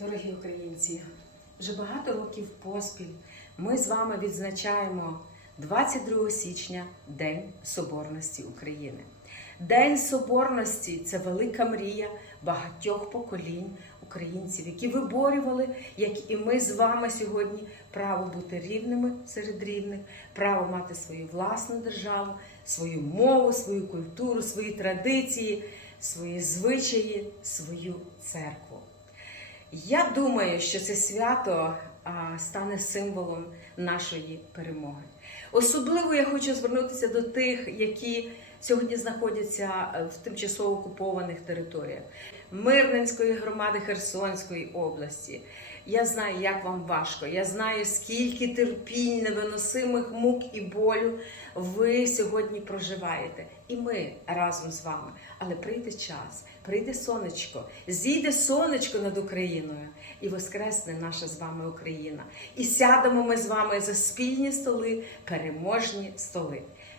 Дорогі українці, вже багато років поспіль ми з вами відзначаємо 22 січня День Соборності України. День Соборності це велика мрія багатьох поколінь українців, які виборювали, як і ми з вами сьогодні, право бути рівними серед рівних, право мати свою власну державу, свою мову, свою культуру, свої традиції, свої звичаї, свою церкву. Я думаю, що це свято стане символом нашої перемоги. Особливо я хочу звернутися до тих, які сьогодні знаходяться е, в тимчасово окупованих територіях Мирненської громади Херсонської області. Я знаю, як вам важко. Я знаю, скільки терпінь, невиносимих мук і болю ви сьогодні проживаєте. І ми разом з вами. Але прийде час, прийде сонечко, зійде сонечко над Україною і воскресне наша з вами Україна. І сядемо ми з вами за спільні столи, переможні столи.